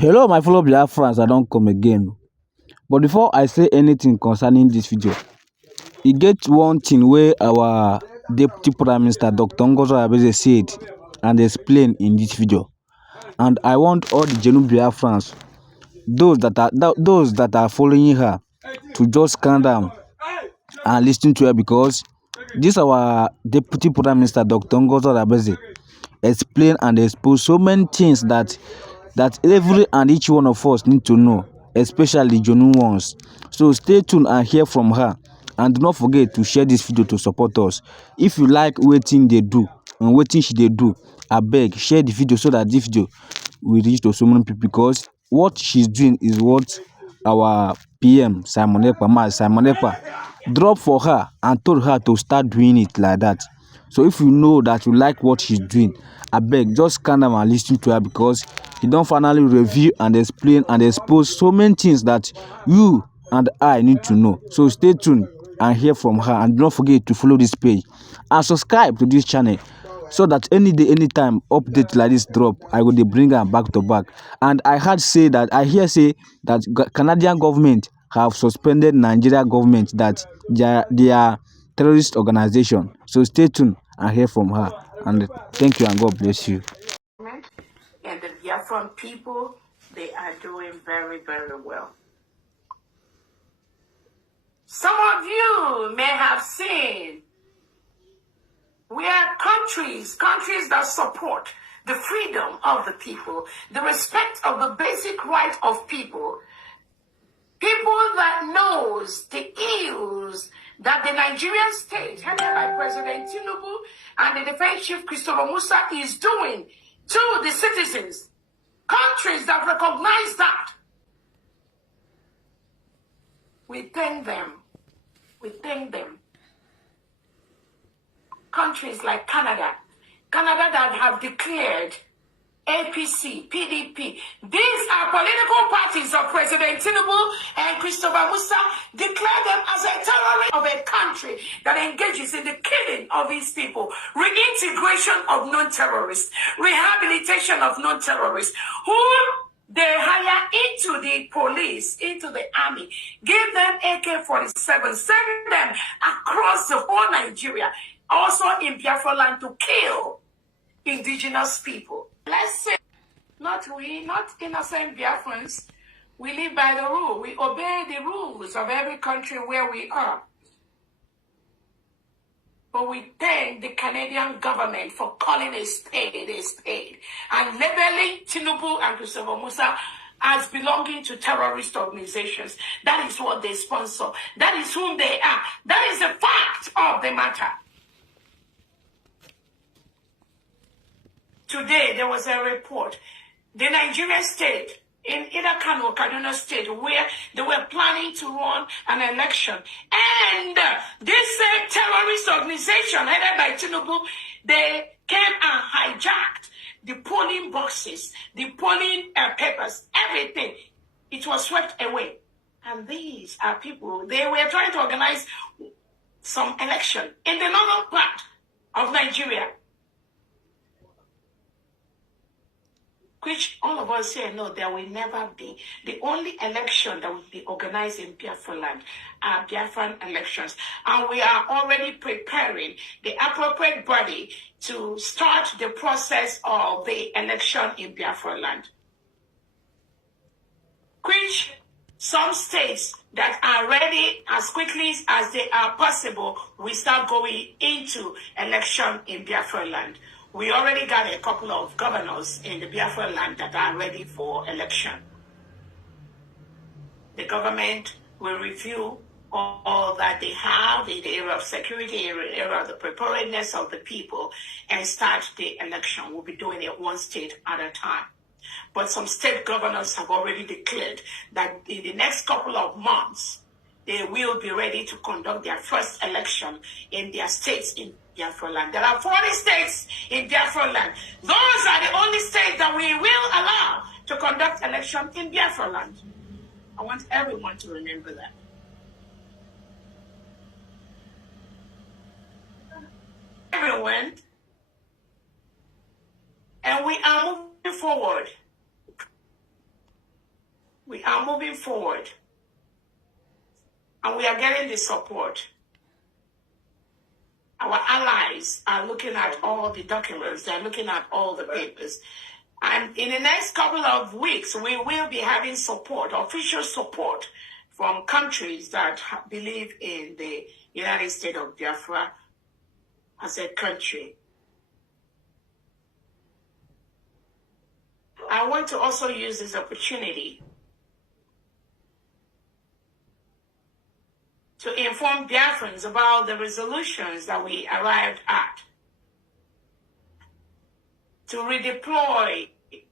Hello, my fellow Biafrans, I don't come again. But before I say anything concerning this video, e get one thing where our Deputy Prime Minister Dr. Ngozi Orabueze said and explained in this video. And I want all the genuine Biafrans, those that are following her, to just calm down and listen to her, because this our Deputy Prime Minister Dr. Ngozi Orabueze explain and expose so many things that every and each one of us need to know, especially genuine ones. So stay tuned and hear from her, and do not forget to share this video to support us. If you like wetin they do and wetin she dey do, abeg share the video so that this video will reach to so many people, because what she's doing is what our PM Simon Ekpa drop for her and told her to start doing it like that. So if you know that you like what she's doing, abeg just calm down and listen to her, because she don finally review and explain and expose so many things that you and I need to know. So stay tuned and hear from her, and do not forget to follow this page and subscribe to this channel, so that any day, anytime update like this drop, I will bring her back to back. And I hear say that Canadian government have suspended Nigeria government, that they are terrorist organization. So stay tuned and hear from her, and thank you and God bless you. And the Biafran people, they are doing very, very well. Some of you may have seen we are countries that support the freedom of the people, the respect of the basic right of people that knows the ills that the Nigerian state, headed by President Tinubu and the defense chief Christopher Musa, is doing to the citizens. Countries that recognize that, we thank them. We thank them. Countries like Canada that have declared APC, PDP. These are political parties of President Tinubu and Christopher Musa. Declare them as a terrorist of a country that engages in the killing of its people, reintegration of non-terrorists, rehabilitation of non-terrorists, who they hire into the police, into the army, give them AK-47, send them across the whole Nigeria, also in Biafra Land, to kill indigenous people. Let's say, not innocent Biafrans, we live by the rule. We obey the rules of every country where we are. But we thank the Canadian government for calling a spade, and labeling Tinubu and Christopher Musa as belonging to terrorist organizations. That is what they sponsor. That is whom they are. That is the fact of the matter. Today, there was a report. The Nigerian state, in either Kano or Kaduna state, where they were planning to run an election. And this same terrorist organization, headed by Tinubu, they came and hijacked the polling boxes, the polling papers, everything. It was swept away. And these are people, they were trying to organize some election in the northern part of Nigeria, which all of us here know there will never be. The only election that will be organized in Biafra Land are Biafran elections. And we are already preparing the appropriate body to start the process of the election in Biafra Land, which some states that are ready as quickly as they are possible, we start going into election in Biafra Land. We already got a couple of governors in the Biafra Land that are ready for election. The government will review all that they have in the area of security, area of the preparedness of the people, and start the election. We'll be doing it one state at a time. But some state governors have already declared that in the next couple of months, they will be ready to conduct their first election in their states in Biafra Land. There are 40 states in Biafra Land. Those are the only states that we will allow to conduct election in Biafra Land. I want everyone to remember that. Everyone. And we are moving forward. We are moving forward. And we are getting the support. Our allies are looking at all the documents. They're looking at all the papers. And in the next couple of weeks, we will be having support, official support from countries that believe in the United States of Biafra as a country. I want to also use this opportunity to inform Biafrans about the resolutions that we arrived at to redeploy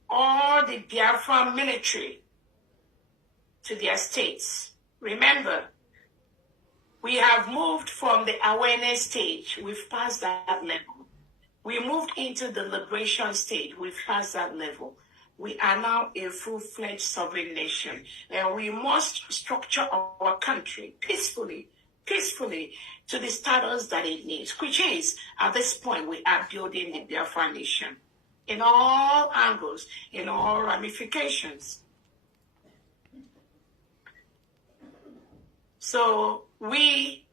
all the Biafra military to their states. Remember, we have moved from the awareness stage. We've passed that level. We moved into the liberation stage. We've passed that level. We are now a full-fledged sovereign nation, and we must structure our country peacefully to the status that it needs, which is, at this point, we are building the Biafra nation in all angles, in all ramifications. So we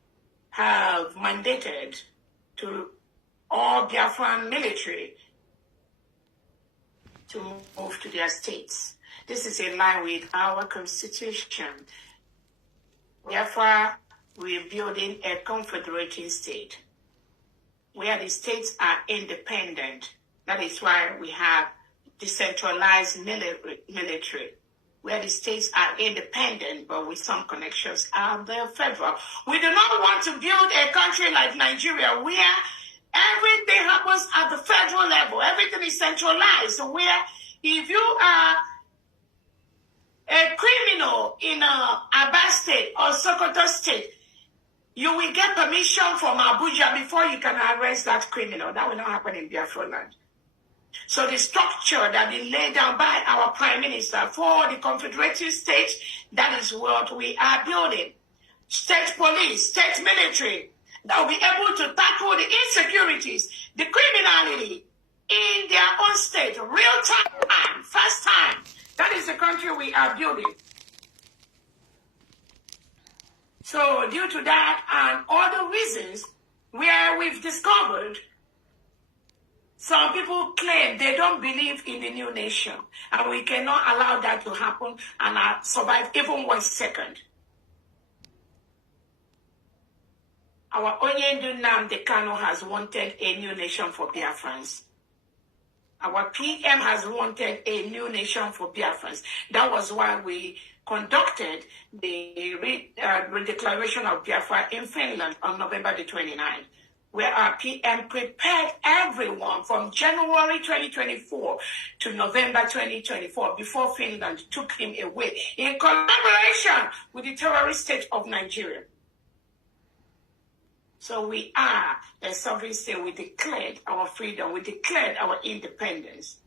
have mandated to all Biafran military to move to their states. This is in line with our constitution. Therefore, we're building a confederating state where the states are independent. That is why we have decentralized military, where the states are independent, but with some connections are the federal. We do not want to build a country like Nigeria, where everything happens at the federal level. Everything is centralized, where if you are a criminal in Aba State or Sokoto State, you will get permission from Abuja before you can arrest that criminal. That will not happen in Biafra Land. So the structure that is laid down by our Prime Minister for the Confederated States, that is what we are building. State police, state military, that will be able to tackle the insecurities, the criminality in their own state, real time, fast time. That is the country we are building. So due to that and other reasons where we've discovered some people claim they don't believe in the new nation, and we cannot allow that to happen and survive even 1 second. Our Onyendu Nnamdi Kanu has wanted a new nation for Biafrans. Our PM has wanted a new nation for Biafrans. That was why we conducted the redeclaration of Biafra in Finland on November the 29th. Where our PM prepared everyone from January 2024 to November 2024 before Finland took him away in collaboration with the terrorist state of Nigeria. So we are a sovereign state. We declared our freedom. We declared our independence.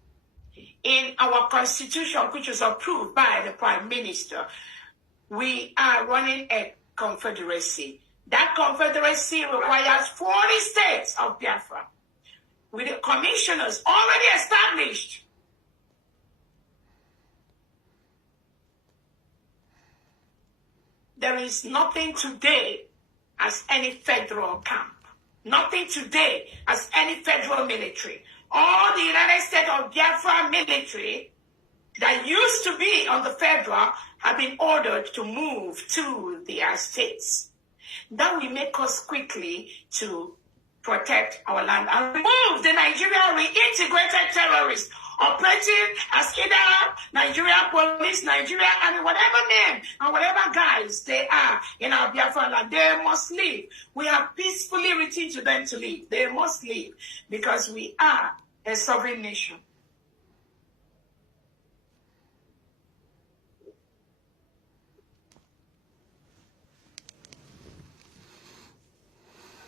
In our constitution, which is approved by the Prime Minister, we are running a confederacy. That confederacy requires 40 states of Biafra, with the commissioners already established. There is nothing today as any federal camp. Nothing today as any federal military. All the United States of Biafra military that used to be on the federal have been ordered to move to their states. That will make us quickly to protect our land and remove the Nigerian reintegrated terrorists operating as either Nigerian police, Nigeria, and whatever name and whatever guys they are in our Biafra land. They must leave. We have peacefully written to them to leave. They must leave because we are a sovereign nation.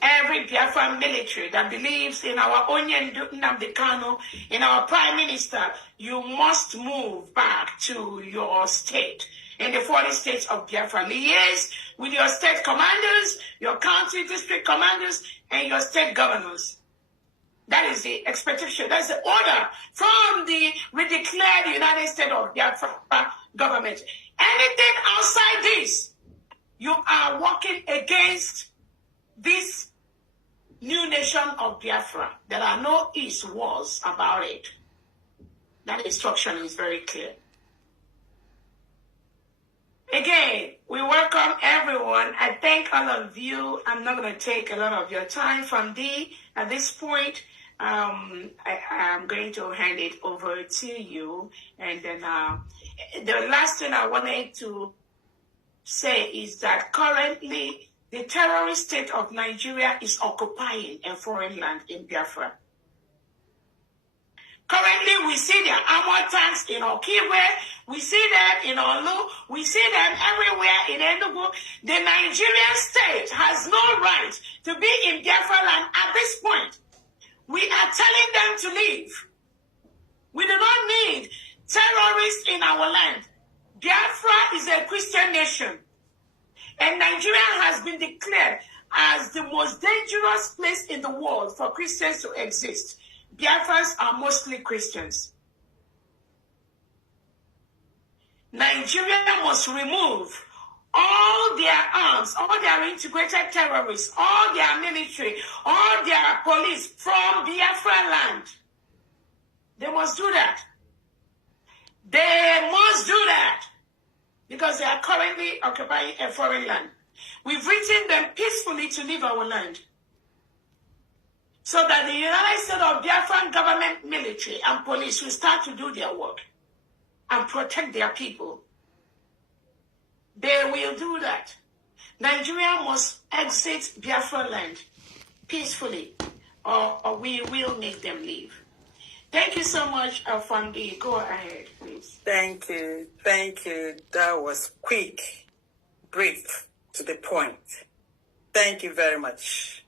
Every Biafra military that believes in our Onyendu Nnamdi Kanu, in our Prime Minister, you must move back to your state. In the 40 states of Biafra, liaise with your state commanders, your county district commanders, and your state governors. That is the expectation. That's the order from the redeclared United States of Biafra government. Anything outside this, you are working against this new nation of Biafra. There are no ifs, wars about it. That instruction is very clear. Again, we welcome everyone. I thank all of you. I'm not going to take a lot of your time from D. At this point, I am going to hand it over to you. And then the last thing I wanted to say is that currently the terrorist state of Nigeria is occupying a foreign land in Biafra. Currently, we see their armored tanks in Okiwe, we see them in Olu, we see them everywhere in Enugu. The Nigerian state has no right to be in Biafra land at this point. We are telling them to leave. We do not need terrorists in our land. Biafra is a Christian nation. And Nigeria has been declared as the most dangerous place in the world for Christians to exist. Biafrans are mostly Christians. Nigeria must remove all their arms, all their integrated terrorists, all their military, all their police from Biafra land. They must do that. They must do that. Because they are currently occupying a foreign land. We've written them peacefully to leave our land. So that the United States of Biafran government, military, and police will start to do their work and protect their people. They will do that. Nigeria must exit Biafra land peacefully, or we will make them leave. Thank you so much, Fundy. Go ahead, please. Thank you. Thank you. That was quick, brief, to the point. Thank you very much.